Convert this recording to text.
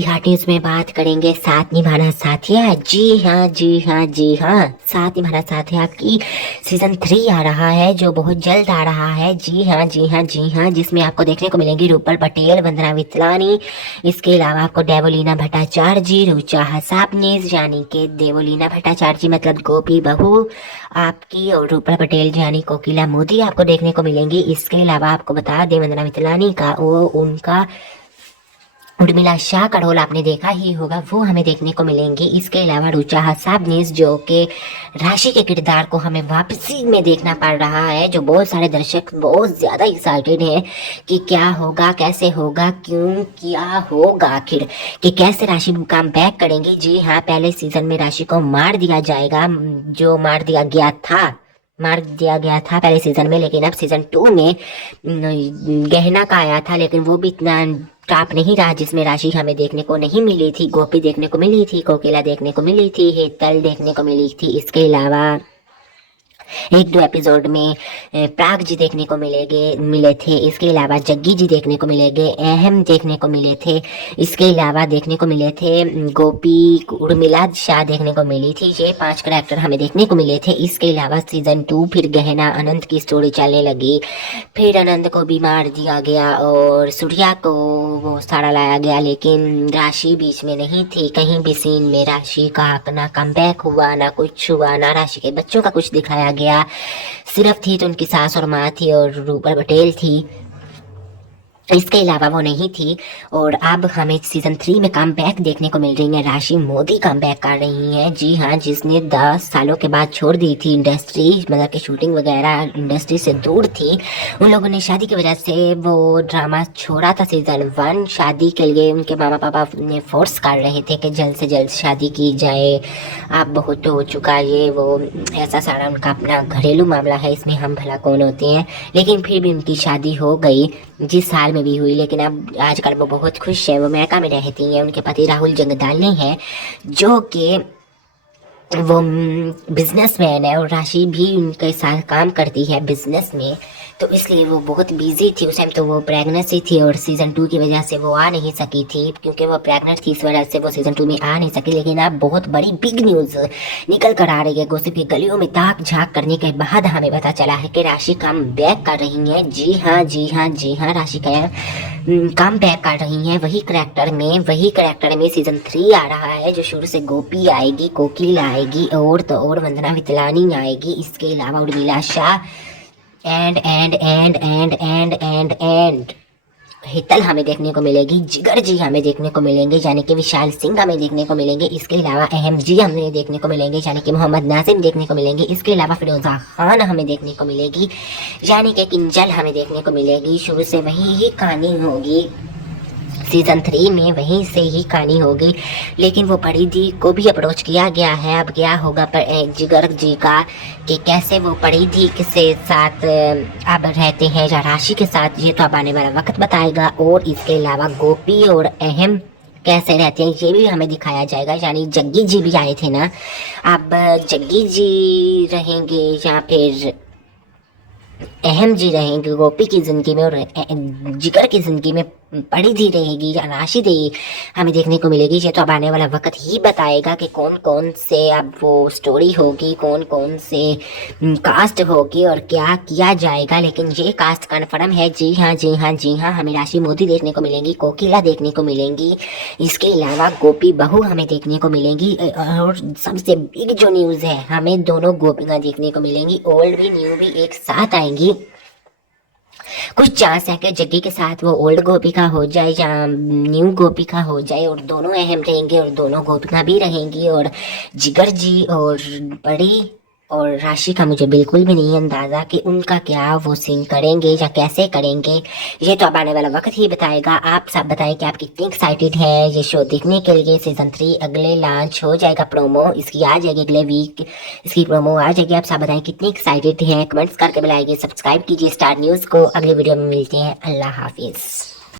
Hot news में बात करेंगे साथ निभाना साथिया। जी हाँ जी हाँ जी हाँ, साथ निभाना साथिया की सीजन 3 आ रहा है जो बहुत जल्द आ रहा है। जी हाँ जी हाँ जी हाँ, जिसमें आपको देखने को मिलेंगी रूपल पटेल, वंदना वितलानी, इसके अलावा आपको देवोलीना भट्टाचार्य, रुचा हसाबनीस यानी कि देवोलीना भट्टाचार्य मतलब गोपी बहू आपकी, और रूपल पटेल यानी कोकिला मोदी आपको देखने को मिलेंगी। इसके अलावा आपको बता दें वंदना वितलानी का वो उनका उर्मिला शाह का रोल आपने देखा ही होगा, वो हमें देखने को मिलेंगे। इसके अलावा रुचा हसाबनीस जो कि राशि के किरदार को हमें वापसी में देखना पड़ रहा है, जो बहुत सारे दर्शक बहुत ज्यादा एक्साइटेड हैं कि क्या होगा, कैसे होगा, क्यों, क्या होगा आखिर, कि कैसे राशि काम बैक करेंगी। जी हाँ, पहले सीजन में राशि को मार दिया जाएगा, जो मार दिया गया था पहले सीजन में, लेकिन अब सीजन 2 में गहना का आया था, लेकिन वो भी इतना टॉप नहीं रहा, जिसमें राशि हमें देखने को नहीं मिली थी। गोपी देखने को मिली थी, कोकिला देखने को मिली थी, हेतल देखने को मिली थी। इसके अलावा एक दो एपिसोड में प्राग जी देखने को मिले थे। इसके अलावा जग्गी जी देखने को मिलेंगे, अहम देखने को मिले थे। इसके अलावा देखने को मिले थे गोपी, उर्मिला शाह देखने को मिली थी। ये 5 करैक्टर हमें देखने को मिले थे। इसके अलावा सीजन 2 फिर गहना अनंत की स्टोरी चलने लगी, फिर अनंत को भी मार दिया गया और सूर्या को वो सारा लाया गया, लेकिन राशि बीच में नहीं थी। कहीं भी सीन में राशि का ना कमबैक हुआ, ना कुछ हुआ, ना राशि के बच्चों का कुछ दिखाया गया। सिर्फ थी तो उनकी सास और माँ थी और रूपल पटेल थी, इसके अलावा वो नहीं थी। और अब हमें सीजन 3 में कम बैक देखने को मिल रही है, राशि मोदी कम बैक कर रही है। जी हाँ, जिसने 10 सालों के बाद छोड़ दी थी इंडस्ट्री, मतलब कि शूटिंग वगैरह इंडस्ट्री से दूर थी। उन लोगों ने शादी की वजह से वो ड्रामा छोड़ा था सीजन 1। शादी के लिए उनके मामा पापा ने फोर्स कर रहे थे कि जल्द से जल्द शादी की जाए, अब बहुत हो चुका ये वो, ऐसा सारा उनका अपना घरेलू मामला है, इसमें हम भला कौन होते हैं। लेकिन फिर भी उनकी शादी हो गई, जिस साल में भी हुई। लेकिन अब आजकल वो बहुत खुश है, वो अमेरिका में रहती हैं। उनके पति राहुल जंगदानी है जो कि वो बिजनेसमैन है, और राशि भी उनके साथ काम करती है बिजनेस में, तो इसलिए वो बहुत बिजी थी उस टाइम। तो वो प्रेगनेंसी थी और सीजन 2 की वजह से वो आ नहीं सकी थी, क्योंकि वो प्रेग्नेंट थी, इस वजह से वो सीजन 2 में आ नहीं सकी। लेकिन अब बहुत बड़ी बिग न्यूज़ निकल कर आ रही है। गॉसिप की गलियों में ताक झाँक करने के बाद हमें पता चला है कि राशि कम बैक कर रही है। जी हाँ जी हाँ जी हाँ, राशि का कम बैक कर रही है। वही करेक्टर में सीजन 3 आ रहा है, जो शुरू से गोपी आएगी, कोकिल आएगी, और तो और वंदना वितलानी आएगी। इसके अलावा उर्मिला शाह एंड हेतल हमें देखने को मिलेगी, जिगर जी हमें देखने को मिलेंगे यानी कि विशाल सिंह हमें देखने को मिलेंगे। इसके अलावा अहम जी हमें देखने को मिलेंगे यानी कि मोहम्मद नासिम देखने को मिलेंगे। इसके अलावा फिरोजा खान हमें देखने को मिलेगी यानी कि किंजल हमें देखने को मिलेगी। शुरू से वही ही कहानी होगी, सीजन 3 में वहीं से ही कहानी होगी। लेकिन वो परिधि को भी अप्रोच किया गया है। अब क्या होगा पर जिगर जी का, कि कैसे वो परिधि के साथ अब रहते हैं या राशि के साथ, ये तो अब आने वाला वक्त बताएगा। और इसके अलावा गोपी और अहम कैसे रहते हैं ये भी हमें दिखाया जाएगा। यानी जग्गी जी भी आए थे ना, अब जग्गी जी रहेंगे या फिर अहम जी रहेंगे गोपी की जिंदगी में, और जिगर की जिंदगी में परिधि रहेगी या राशि देगी हमें देखने को मिलेगी। ये तो अब आने वाला वक्त ही बताएगा कि कौन कौन से अब वो स्टोरी होगी, कौन कौन से कास्ट होगी और क्या किया जाएगा। लेकिन ये कास्ट कन्फर्म है। जी हाँ जी हाँ जी हाँ, हमें राशि मोदी देखने को मिलेंगी, कोकिला देखने को मिलेंगी, इसके अलावा गोपी बहू हमें देखने को मिलेंगी, और सबसे बिग जो न्यूज़ है, हमें दोनों गोपियाँ देखने को मिलेंगी। ओल्ड भी न्यू भी एक साथ आएंगी। कुछ चांस है कि जग्गी के साथ वो ओल्ड गोपिका हो जाए या न्यू गोपिका हो जाए, और दोनों अहम रहेंगे और दोनों गोपिका भी रहेंगी। और जिगर जी और बड़ी और राशि का मुझे बिल्कुल भी नहीं अंदाज़ा कि उनका क्या वो सीन करेंगे या कैसे करेंगे। ये तो अब आने वाला वक्त ही बताएगा। आप सब बताएं कि आप कितनी एक्साइटेड हैं ये शो देखने के लिए। सीजन 3 अगले लॉन्च हो जाएगा, प्रोमो इसकी आ जाएगी, अगले वीक इसकी प्रोमो आ जाएगी। आप सब बताएं कितनी एक्साइटेड हैं, कमेंट्स करके बुलाइए, सब्सक्राइब कीजिए स्टार न्यूज़ को। अगले वीडियो में मिलते हैं, अल्लाह हाफिज़।